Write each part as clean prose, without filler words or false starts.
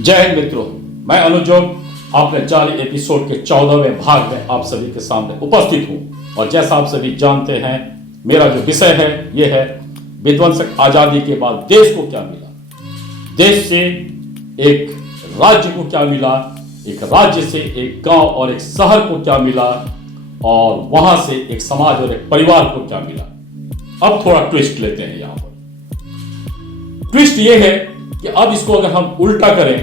जय हिंद मित्रों, मैं अनुज जोग अपने जारी एपिसोड के 14वें भाग में आप सभी के सामने उपस्थित हूं। और जैसा आप सभी जानते हैं, मेरा जो विषय है यह है विध्वंसक आजादी के बाद देश को क्या मिला, देश से एक राज्य को क्या मिला, एक राज्य से एक गांव और एक शहर को क्या मिला, और वहां से एक समाज और एक परिवार को क्या मिला। अब थोड़ा ट्विस्ट लेते हैं। यहां पर ट्विस्ट यह है कि अब इसको अगर हम उल्टा करें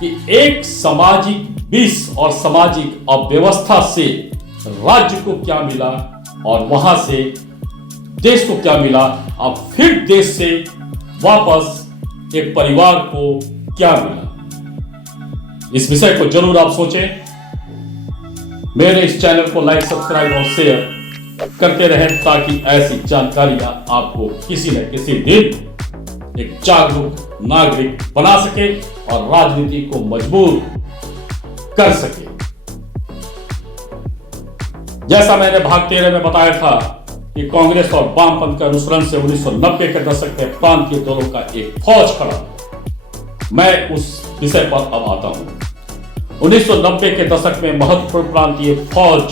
कि एक सामाजिक विष और सामाजिक अव्यवस्था से राज्य को क्या मिला और वहां से देश को क्या मिला, अब फिर देश से वापस एक परिवार को क्या मिला। इस विषय को जरूर आप सोचें। मेरे इस चैनल को लाइक, सब्सक्राइब और शेयर करते रहें ताकि ऐसी जानकारियां आपको किसी न किसी दिन एक जागरूक नागरिक बना सके और राजनीति को मजबूर कर सके। जैसा मैंने भाग 13 में बताया था कि कांग्रेस और वामपंथ के अनुसरण से 1990 के दशक के प्रांतीय दलों का एक फौज खड़ा। मैं उस विषय पर अब आता हूं। 1990 के दशक में महत्वपूर्ण प्रांतीय फौज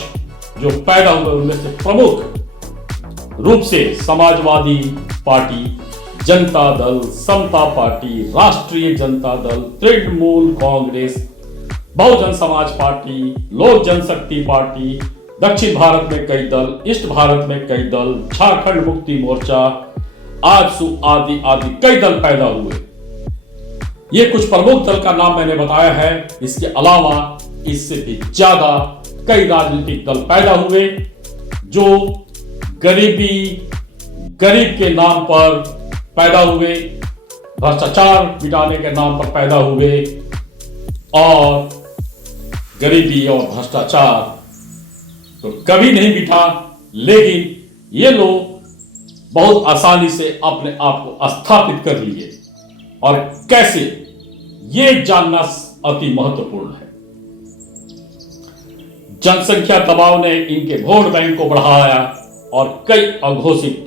जो पैदा हुए उनमें से प्रमुख रूप से समाजवादी पार्टी, जनता दल, समता पार्टी, राष्ट्रीय जनता दल, तृणमूल कांग्रेस, बहुजन समाज पार्टी, लोक जनशक्ति पार्टी, दक्षिण भारत में कई दल, ईस्ट भारत में कई दल, झारखंड मुक्ति मोर्चा, आजसू आदि आदि कई दल पैदा हुए। ये कुछ प्रमुख दल का नाम मैंने बताया है। इसके अलावा इससे भी ज्यादा कई राजनीतिक दल पैदा हुए जो गरीब के नाम पर पैदा हुए, भ्रष्टाचार मिटाने के नाम पर पैदा हुए, और गरीबी और भ्रष्टाचार तो कभी नहीं मिटा, लेकिन ये लोग बहुत आसानी से अपने आप को स्थापित कर लिए। और कैसे, ये जानना अति महत्वपूर्ण है। जनसंख्या दबाव ने इनके वोट बैंक को बढ़ाया और कई अघोषित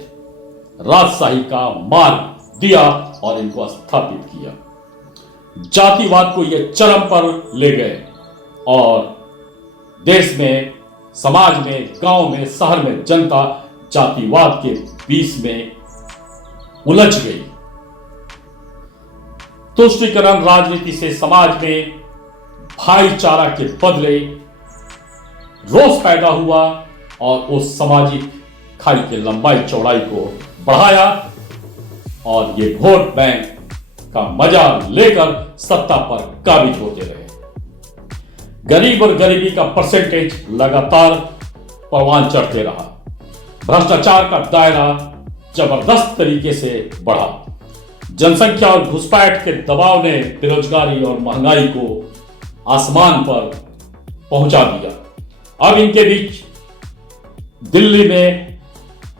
राजशाही का मार्ग दिया और इनको स्थापित किया। जातिवाद को ये चरम पर ले गए और देश में, समाज में, गांव में, शहर में जनता जातिवाद के बीच में उलझ गई। तुष्टीकरण राजनीति से समाज में भाईचारा के बदले रोष पैदा हुआ और उस सामाजिक खाई के लंबाई चौड़ाई को बढ़ाया और ये वोट बैंक का मजा लेकर सत्ता पर काबिज होते रहे। गरीब और गरीबी का परसेंटेज लगातार परवान चढ़ते रहा। भ्रष्टाचार का दायरा जबरदस्त तरीके से बढ़ा। जनसंख्या और घुसपैठ के दबाव ने बेरोजगारी और महंगाई को आसमान पर पहुंचा दिया। अब इनके बीच दिल्ली में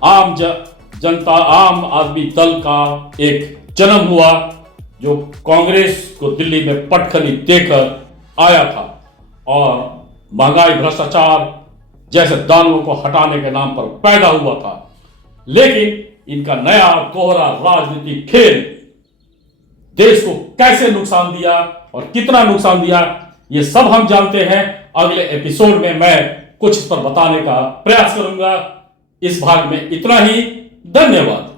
आम आदमी दल का एक जन्म हुआ जो कांग्रेस को दिल्ली में पटखनी देकर आया था और महंगाई, भ्रष्टाचार जैसे दानवों को हटाने के नाम पर पैदा हुआ था। लेकिन इनका नया दोहरा राजनीतिक खेल देश को कैसे नुकसान दिया और कितना नुकसान दिया, ये सब हम जानते हैं। अगले एपिसोड में मैं कुछ इस पर बताने का प्रयास करूंगा। इस भाग में इतना ही। धन्यवाद।